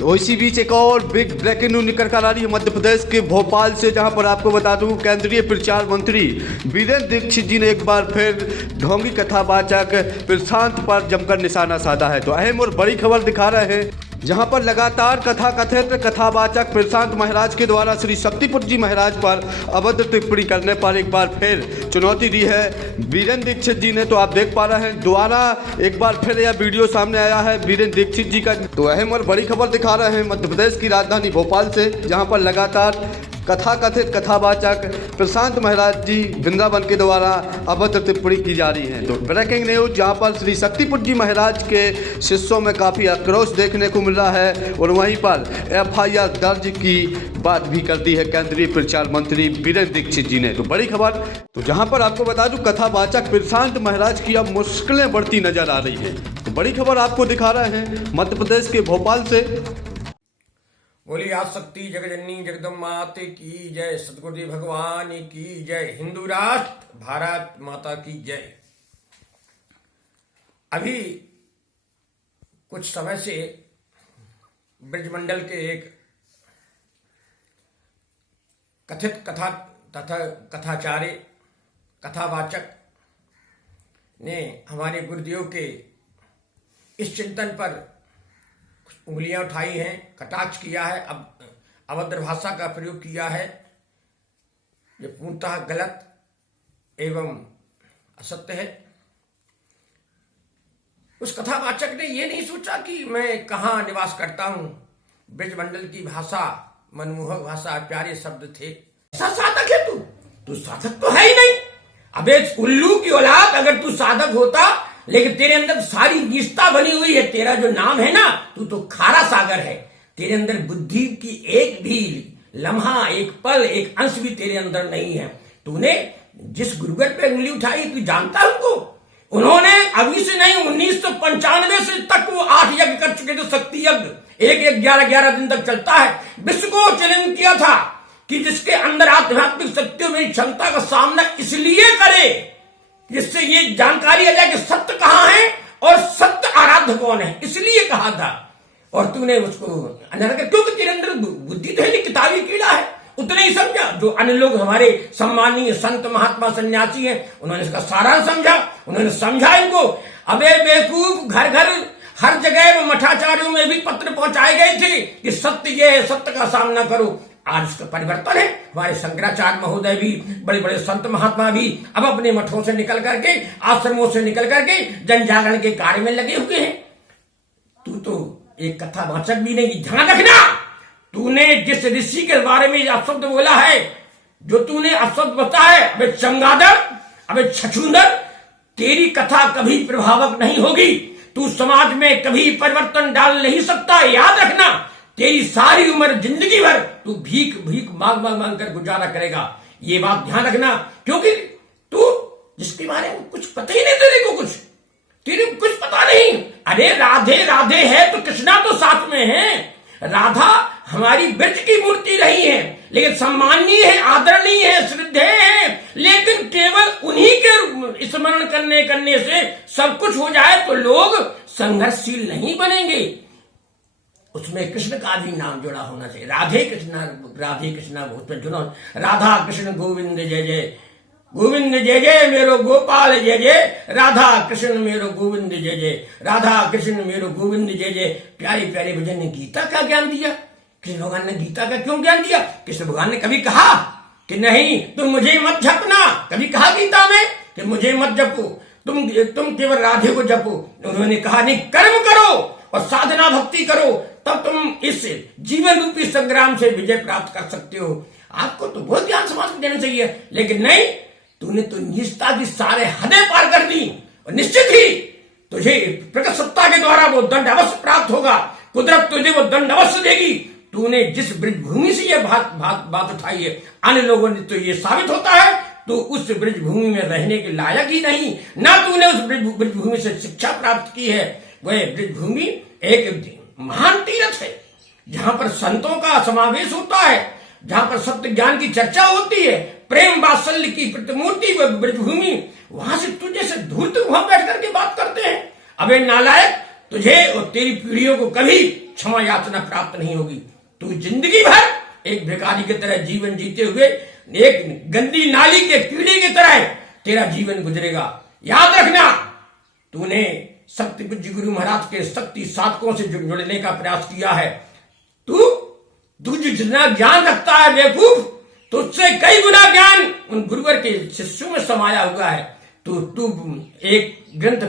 तो इसी बीच एक और बिग ब्रेकिंग न्यूज निकल कर आ रही है मध्य प्रदेश के भोपाल से, जहां पर आपको बता दूं केंद्रीय प्रचार मंत्री वीरेंद्र दीक्षित जी ने एक बार फिर ढोंगी कथावाचक प्रशांत पर जमकर निशाना साधा है। तो अहम और बड़ी खबर दिखा रहे हैं, जहां पर लगातार कथित कथावाचक प्रशांत महाराज के द्वारा श्री शक्तिपुर जी महाराज पर अभद्र टिप्पणी करने पर एक बार फिर चुनौती दी है वीरेंद्र दीक्षित जी ने। तो आप देख पा रहे हैं दोबारा एक बार फिर यह वीडियो सामने आया है वीरेंद्र दीक्षित जी का। तो अहम और बड़ी खबर दिखा रहे हैं मध्य प्रदेश की राजधानी भोपाल से, जहां पर लगातार कथित कथावाचक प्रशांत महाराज जी वृंदावन के द्वारा अभद्र टिप्पणी की जा रही है। तो ब्रेकिंग न्यूज, जहां पर श्री शक्तिपुर जी महाराज के शिष्यों में काफ़ी आक्रोश देखने को मिल रहा है और वहीं पर FIR दर्ज की बात भी कर दी है केंद्रीय प्रचार मंत्री वीरेंद्र दीक्षित जी ने। तो बड़ी खबर, तो जहां पर आपको बता दूं कथावाचक प्रशांत महाराज की अब मुश्किलें बढ़ती नजर आ रही है। तो बड़ी खबर आपको दिखा रहे हैं मध्य प्रदेश के भोपाल से। बोली आसक्ति जगजननी जगदम्बा माते की जय, सतगुरुदेव भगवान की जय, हिंदू राष्ट्र भारत माता की जय। अभी कुछ समय से ब्रजमंडल के एक कथित कथा तथा कथाचार्य कथावाचक ने हमारे गुरुदेव के इस चिंतन पर उंगलियां उठाई हैं, कटाक्ष किया है, अब अभद्र भाषा का प्रयोग किया है, ये पूर्णतः गलत एवं असत्य है। उस कथावाचक ने ये नहीं सोचा कि मैं कहाँ निवास करता हूं। ब्रजमंडल की भाषा मनमोहक भाषा, प्यारे शब्द थे। ऐसा साधक है तू साधक तो है ही नहीं। अबे उल्लू की औलाद, अगर तू साधक होता, लेकिन तेरे अंदर सारी निष्ठा बनी हुई है। तेरा जो नाम है ना, तू तो खारा सागर है। तेरे अंदर बुद्धि की एक भी लम्हा, एक पल, एक अंश भी तेरे अंदर नहीं है। तूने जिस गुरुवर पे उंगली उठाई, तू जानता है उनको? उन्होंने अभी से नहीं 1995 से तक वो 8 यज्ञ कर चुके थे, शक्ति यज्ञ। एक 11 दिन तक चलता है। विश्व को चैलेंज किया था कि जिसके अंदर आध्यात्मिक शक्तियों में क्षमता का सामना इसलिए करे जिससे ये जानकारी आ जाए कि सत्य कहां है और सत्य आराध्य कौन है, इसलिए कहा था। और तूने उसको अनर्गल, क्योंकि तेरे अंदर बुद्धि तो है नहीं, किताबी कीड़ा है, उतने ही समझा। जो अन्य लोग हमारे सम्मानीय संत महात्मा सन्यासी हैं, उन्होंने इसका सारांश समझा, उन्होंने समझा इनको। अबे बेवकूफ, घर घर हर जगह मठाचार्यों में भी पत्र पहुंचाए गए थे कि सत्य ये है, सत्य का सामना करो। आज उसका परिवर्तन है। हमारे शंकराचार्य महोदय भी, बड़े बड़े संत महात्मा भी अब अपने मठों से निकल करके, आश्रमों से निकल करके जन जागरण के कार्य में लगे हुए हैं। तू तो एक कथावाचक भी नहीं। ध्यान रखना, तूने जिस ऋषि के बारे में अपशब्द बोला है, जो तूने अपशब्द बताया है, अबे चमगादड़, अबे छछूंदर, तेरी कथा कभी प्रभावक नहीं होगी। तू समाज में कभी परिवर्तन डाल नहीं सकता। याद रखना, तेरी सारी उम्र, जिंदगी भर तू भीख मांग कर गुजारा करेगा। ये बात ध्यान रखना, क्योंकि तू जिसके बारे में कुछ पता ही नहीं, तेरे कुछ पता नहीं। अरे राधे राधे है तो कृष्णा तो साथ में है। राधा हमारी ब्रज की मूर्ति रही है, लेकिन सम्माननीय है, आदरणीय है, श्रद्धेय है। लेकिन केवल उन्हीं के स्मरण करने से सब कुछ हो जाए तो लोग संघर्षशील नहीं बनेंगे। उसमें कृष्ण का भी नाम जुड़ा होना चाहिए। राधे कृष्णा उसमें जुड़ा, राधा कृष्ण गोविंद जय जय, गोविंद जय जय मेरो गोपाल जय जय, राधा कृष्ण मेरो गोविंद जय जय, राधा कृष्ण मेरो गोविंद जय जय। प्यारे प्यारे भजन ने गीता का ज्ञान दिया। कृष्ण भगवान ने गीता का क्यों ज्ञान दिया? कृष्ण भगवान ने कभी कहा कि नहीं तुम मुझे मत जपना? कभी कहा गीता में कि मुझे मत जपो, तुम केवल राधे को जपो? उन्होंने कहा नहीं, कर्म करो और साधना भक्ति करो, तब तुम इस जीवन रूपी संग्राम से विजय प्राप्त कर सकते हो। आपको तो बहुत ध्यान समाज को देना चाहिए, लेकिन नहीं, तूने तो निष्ठा की सारे हदें पार कर दी। और निश्चित ही तुझे प्रकट सत्ता के द्वारा वो दंड अवश्य प्राप्त होगा। कुदरत तुझे वो दंड अवश्य देगी। तूने जिस ब्रजभूमि से यह बात उठाई है, अन्य लोगों ने तो ये साबित होता है तो उस ब्रजभूमि में रहने के लायक ही नहीं। ना तूने उस ब्रजभूमि से शिक्षा प्राप्त की है। वह ब्रजभूमि एक महान तीर्थ है, जहां पर संतों का समावेश होता है, जहां पर सत्य ज्ञान की चर्चा होती है, प्रेम वात्सल्य की प्रतिमूर्ति ब्रजभूमि। वहां से तुझे से धूर्त वहां बैठ करके बात करते हैं। अबे नालायक, तुझे और तेरी पीढ़ियों को कभी क्षमा याचना प्राप्त नहीं होगी। तू जिंदगी भर एक भिखारी की तरह जीवन जीते हुए एक गंदी नाली के कीड़े की तरह तेरा जीवन गुजरेगा। याद रखना, तूने शक्ति पूज्य गुरु महाराज के शक्ति साधकों से जुड़ने का प्रयास किया है। तू जितना ज्ञान रखता है बेवकूफ, तुझसे कई गुना ज्ञान उन गुरुवर के शिष्यों में समाया हुआ है। तू एक ग्रंथ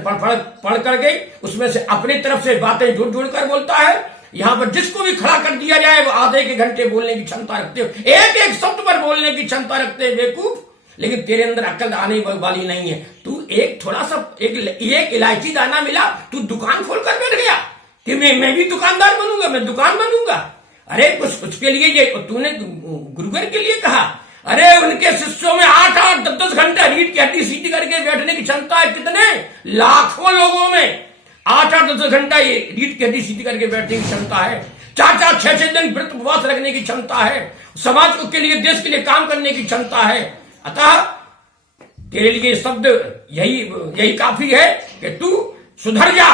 पढ़ करके उसमें से अपनी तरफ से बातें जोड़ कर बोलता है। यहां पर जिसको भी खड़ा कर दिया जाए वो आधे के घंटे बोलने की क्षमता रखते हो, एक एक शब्द पर बोलने की क्षमता रखते हैं बेवकूफ, लेकिन तेरे अंदर अक्ल आने वाली नहीं है। तू एक थोड़ा सा एक इलायची दाना मिला, तू दुकान खोल कर बैठ गया कि मैं भी दुकानदार बनूंगा, मैं दुकान बनूंगा। अरे कुछ के लिए ये तूने गुरुवर के लिए कहा। अरे उनके शिष्यों में 8-8, 10-10 घंटा रीढ़ की हड्डी सीधी करके बैठने की क्षमता है। कितने लाखों लोगों में 8-8, 10-10 घंटा ये रीढ़ की हड्डी सीधी करके बैठने की क्षमता है। 4-4, 6-6 दिन व्रत उपवास रखने की क्षमता है। समाज के लिए, देश के लिए काम करने की क्षमता है। अतः तेरे लिए शब्द यही काफी है कि तू सुधर जा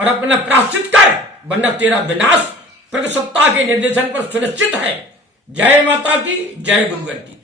और अपना प्रायश्चित कर, वरना तेरा विनाश प्रगट सत्ता के निर्देशन पर सुनिश्चित है। जय माता की, जय गुरुवर की।